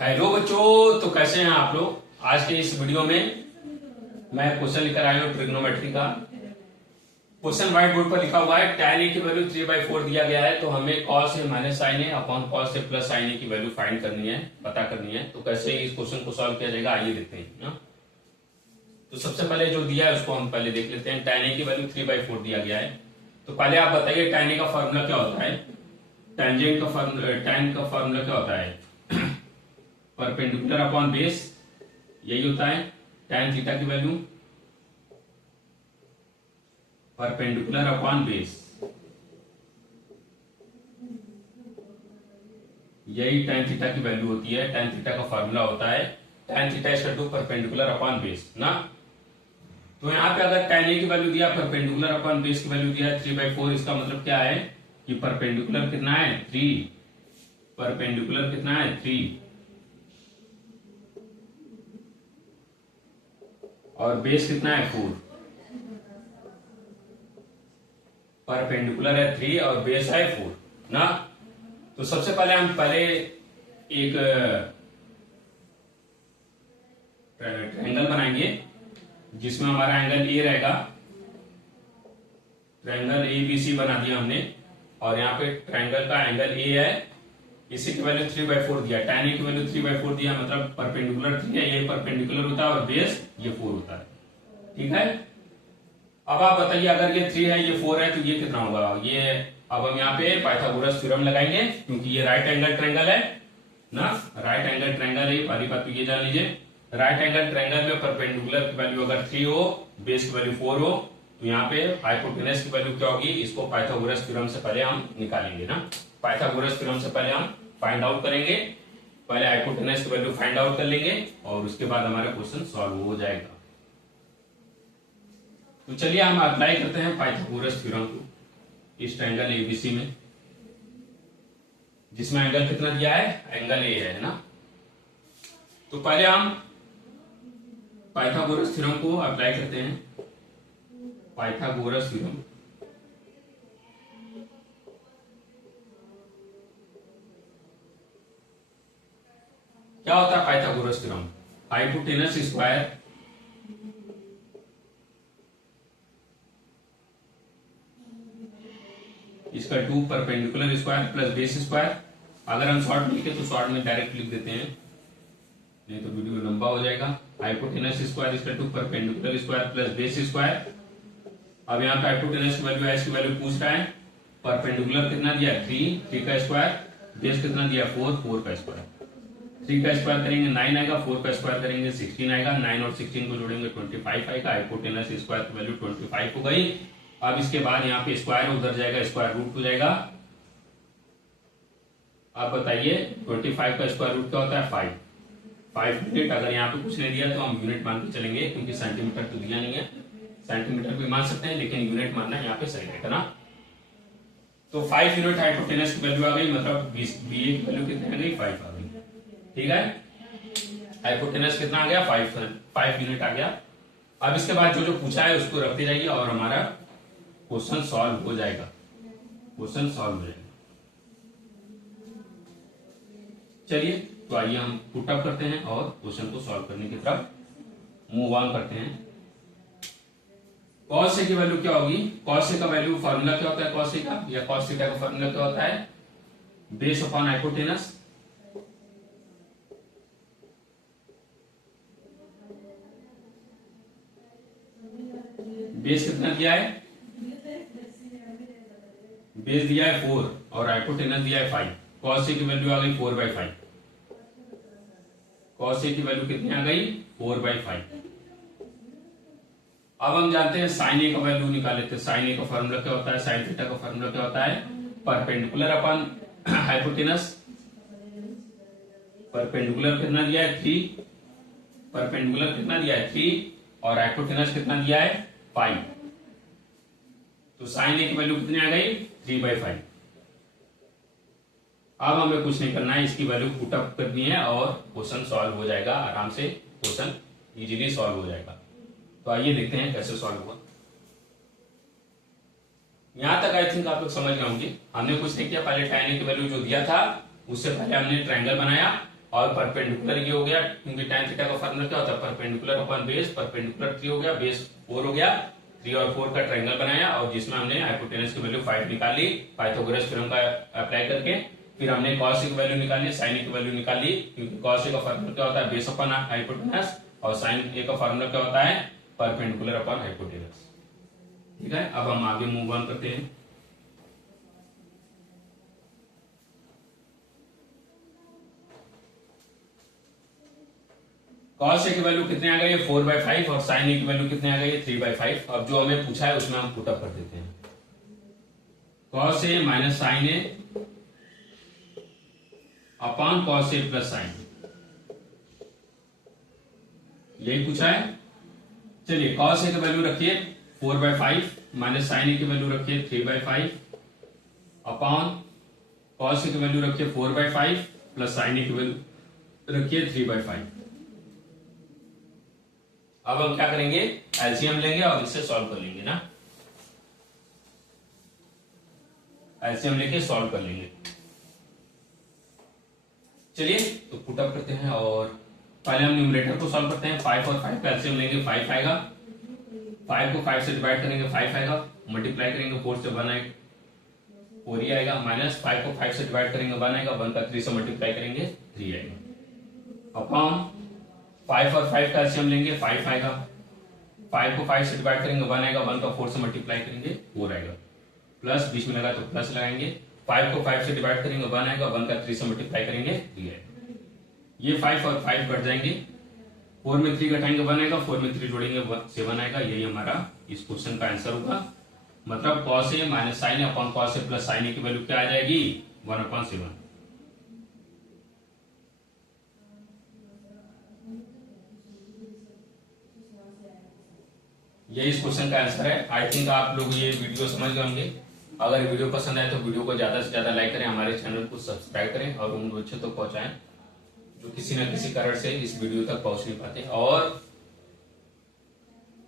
Hello बच्चों, तो कैसे हैं आप लोग। आज के इस वीडियो में मैं क्वेश्चन लेकर आया हूं ट्रिग्नोमेट्री का। क्वेश्चन व्हाइट बोर्ड पर लिखा हुआ है tan a की वैल्यू 3/4 दिया गया है, तो हमें cos a minus sin a upon cos a plus sin a की वैल्यू फाइंड करनी है, पता करनी है। तो कैसे इस क्वेश्चन को सॉल्व किया जाएगा, आइए देखते हैं ना। तो सबसे पहले जो दिया है उसको हम पहले देख लेते हैं। tan a की वैल्यू 3/4 दिया गया है, तो पहले आप बताइए tan a का फॉर्मूला क्या होता है। टेंजेंट का tan का फॉर्मूला क्या होता है, परपेंडिकुलर अपॉन बेस, यही होता है। tan थीटा की वैल्यू परपेंडिकुलर अपॉन बेस, यही tan थीटा की वैल्यू होती है। tan थीटा का फॉर्मूला होता है tan theta is equal to perpendicular upon base ना। तो यहाँ पे अगर tan a की वैल्यू दिया, परपेंडिकुलर अपॉन बेस की वैल्यू दिया 3/4, इसका मतलब क्या है कि परपेंडिकुलर कितना है 3, परपेंडिकुलर कितना है 3 और बेस कितना है 4। परपेंडिकुलर है 3 और बेस है 4 ना। तो सबसे पहले हम एक ट्रायंगल बनाएंगे जिसमें हमारा एंगल ए रहेगा। ट्रायंगल एबीसी बना दिया हमने, और यहाँ पे ट्रायंगल का एंगल ए है, इसी की वैल्यू 3/4 दिया। tan a की वैल्यू 3/4 दिया, मतलब परपेंडिकुलर 3 है, ये परपेंडिकुलर होता है और बेस ये 4 होता है। ठीक है, अब आप बताइए अगर ये 3 है ये 4 है तो ये कितना होगा। ये अब हम यहाँ पे पाइथागोरस थ्योरम लगाएंगे, क्योंकि ये राइट एंगल ट्रायंगल है ना। राइट एंगल ट्रायंगल है, पहली बात तो ये जान लीजिए। राइट एंगल ट्रायंगल में परपेंडिकुलर की वैल्यू अगर 3 हो, बेस की वैल्यू 4 हो, तो यहाँ पे हाइपोटेनस की वैल्यू क्या होगी, इसको पाइथागोरस थ्योरम से पहले हम निकालेंगे ना। पाइथागोरस थ्योरम से पहले हम फाइंड आउट करेंगे, पहले हाइपोटेनस की वैल्यू फाइंड आउट कर लेंगे और उसके बाद हमारा क्वेश्चन सॉल्व हो जाएगा। तो चलिए हम अप्लाई करते हैं पाइथागोरस थ्योरम को इस ट्रायंगल एबीसी में, जिसमें एंगल कितना दिया है, एंगल ए है ना। तो पहले हम पाइथागोरस थ्योरम को अप्लाई करते हैं। पाइथागोरस थ्योरम क्या होता है, पाइथागोरस थ्योरम हाइपोटेनस स्क्वायर इसका 2 perpendicular square plus base square. अगर हम शॉर्ट लिखे तो शॉर्ट में डायरेक्ट लिख देते हैं, नहीं तो वीडियो लंबा हो जाएगा। हाइपोटेनस स्क्वायर इसका 2 perpendicular square plus base square. अब यहाँ पे हाइपोटेनस की वैल्यू है, इसकी वैल्यू पूछ रहा है। परपेंडिकुलर कितना दिया 3 का स्क्वायर, बेस कितना दिया 4 का स्क्वायर। 3 का स्क्वायर करेंगे 9 आएगा, 4 का स्क्वायर करेंगे 16 आएगा, 9 और 16 को जोड़ेंगे 25 आएगा। हाइपोटेनस स्क्वायर की वैल्यू 25 हो गई। अब इसके बाद यहाँ पे स्क्वायर उधर जाएगा, स्क्वायर रूट हो जाएगा। आप बताइए 25 का स्क्वायर रूट क्या होता है 5 यूनिट। अगर यहाँ पे कुछ नहीं दिया तो हम यूनिट मान के चलेंगे, क्योंकि सेंटीमीटर तो दिया नहीं है। सेंटीमीटर भी मान सकते हैं, लेकिन यूनिट मानना यहाँ पे सही रहेगा ना। तो 5 यूनिट हाइपोटेनस की वैल्यू आ गई, मतलब बी ए की वैल्यू कितनी आ गई 5 आ गई। ठीक है, हाइपोटेनस कितना आ गया 5 यूनिट आ गया। अब इसके बाद जो जो पूछा है उसको रखते जाइए और हमारा क्वेश्चन सॉल्व हो जाएगा। क्वेश्चन सॉल्व हो जाएगा। चलिए तो आइए हम पुट अप करते हैं और क्वेश्चन को सॉल्व करने की तरफ मूव ऑन करते हैं। cos a की वैल्यू क्या होगी, cos a का वैल्यू फार्मूला क्या होता है cos a का, या cos थीटा का फार्मूला क्या होता है, बेस अपॉन हाइपोटेनस। बेस कितना दिया है, बेस दिया है 4 और हाइपोटेनस दिया है 5। cos a की वैल्यू आ गई 4/5। cos a की वैल्यू कितनी आ गई 4/5। अब हम जानते हैं sin a का वैल्यू निकाल लेते हैं। sin a का फॉर्मूला क्या होता है, sin थीटा का फॉर्मूला क्या होता है, परपेंडिकुलर अपॉन हाइपोटेनस। परपेंडिकुलर कितना दिया है 3, परपेंडिकुलर कितना दिया है 3 और हाइपोटेनस कितना दिया है 5। तो sin a की वैल्यू कितनी आ गई 3/5। अब हमें कुछ नहीं करना है, इसकी वैल्यू पुट अप करनी है और क्वेश्चन सॉल्व हो जाएगा आराम से। क्वेश्चन इजीली सॉल्व हो जाएगा। तो आइए देखते हैं कैसे सॉल्व हुआ। यहां तक आई थिंक आप लोग समझ गए होंगे। हमने कुछ नहीं किया, पहले tan a की वैल्यू जो दिया था उससे पहले हमने ट्रायंगल बनाया। और परपेंडिकुलर ये हो गया, क्योंकि tan थीटा का फॉर्मूला क्या होता है, परपेंडिकुलर अपॉन बेस, परपेंडिकुलर 3 हो गया, बेस 4 हो गया, 3 और 4 का ट्रायंगल बनाया और जिसमें हमने हाइपोटेनस की वैल्यू 5 निकाली पाइथागोरस थ्योरम का अप्लाई करके। फिर हमने cos की वैल्यू निकाली, sin की वैल्यू निकाली, क्योंकि cos का फॉर्मूला क्या होता है, बेस अपॉन हाइपोटेनस, और sin का फॉर्मूला क्या होता है, परपेंडिकुलर अपॉन हाइपोटेनस। ठीक है, अब हम आगे मूव ऑन करते हैं। cos a की वैल्यू कितने आ गई है, 4/5, और sin a की वैल्यू कितने आ गई है, 3/5। अब जो हमें पूछा है उसमें हम पुट अप कर देते हैं, cos a minus sin a upon cos a plus sin a, यही पूछा है। चलिए cos a की वैल्यू रखिए 4/5 माइनस sin a की वैल्यू रखिए 3/5 अपॉन cos a की वैल्यू रखिए 4/5 प्लस sin a की वैल्यू रखिए 3/5। अब हम क्या करेंगे, एलसीएम लेंगे और इससे सॉल्व कर लेंगे ना, एलसीएम लेके सॉल्व कर लेंगे। चलिए तो पुट अप करते हैं और पहले हम न्यूमरेटर को सॉल्व करते हैं। 5 और 5 का एलसीएम लेंगे, 5 आएगा, 5 को 5 से डिवाइड करेंगे 5 आएगा, मल्टीप्लाई करेंगे 4 से 1 आएगा, 4 ही आएगा, माइनस 5 को 5 से डिवाइड करेंगे 1 आएगा, 1 का 3 से मल्टीप्लाई करेंगे 3 आएगा, अपॉन 5 और 5 का एलसीएम लेंगे 5 आएगा, 5 को 5 से डिवाइड करेंगे 1 आएगा, 1 का 4 से मल्टीप्लाई करेंगे 4 आएगा, प्लस बीच में लगा तो प्लस लगाएंगे, 5 को 5 से डिवाइड करेंगे 1 आएगा, 1 का 3 से मल्टीप्लाई करेंगे 3 आएगा। ये 5 और 5 बढ़ जाएंगे, 4 में 3 घटाएंगे 1 आएगा, 4 में 3 जोड़ेंगे 7 आएगा। यही हमारा इस क्वेश्चन का आंसर होगा। मतलब cos a minus sin a upon cos a plus sin a की वैल्यू क्या आ जाएगी, 1/7। ये इस क्वेश्चन का आंसर है। आई थिंक आप लोग ये वीडियो समझ गए होंगे। अगर वीडियो पसंद आए तो वीडियो को ज्यादा से ज्यादा लाइक करें, हमारे चैनल को सब्सक्राइब करें और उन बच्चों तक पहुंचाएं जो किसी न किसी कारण से इस वीडियो तक पहुंच नहीं पाते। और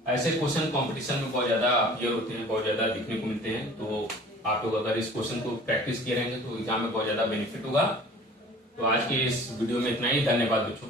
ऐसे क्वेश्चन कंपटीशन में बहुत ज्यादा अपीयर होते हैं, बहुत ज्यादा दिखने को मिलते हैं। तो आप लोग अगर इस क्वेश्चन को प्रैक्टिस किए रहेंगे तो एग्जाम में बहुत ज्यादा बेनिफिट होगा। तो आज के इस वीडियो में इतना ही, धन्यवाद बच्चों।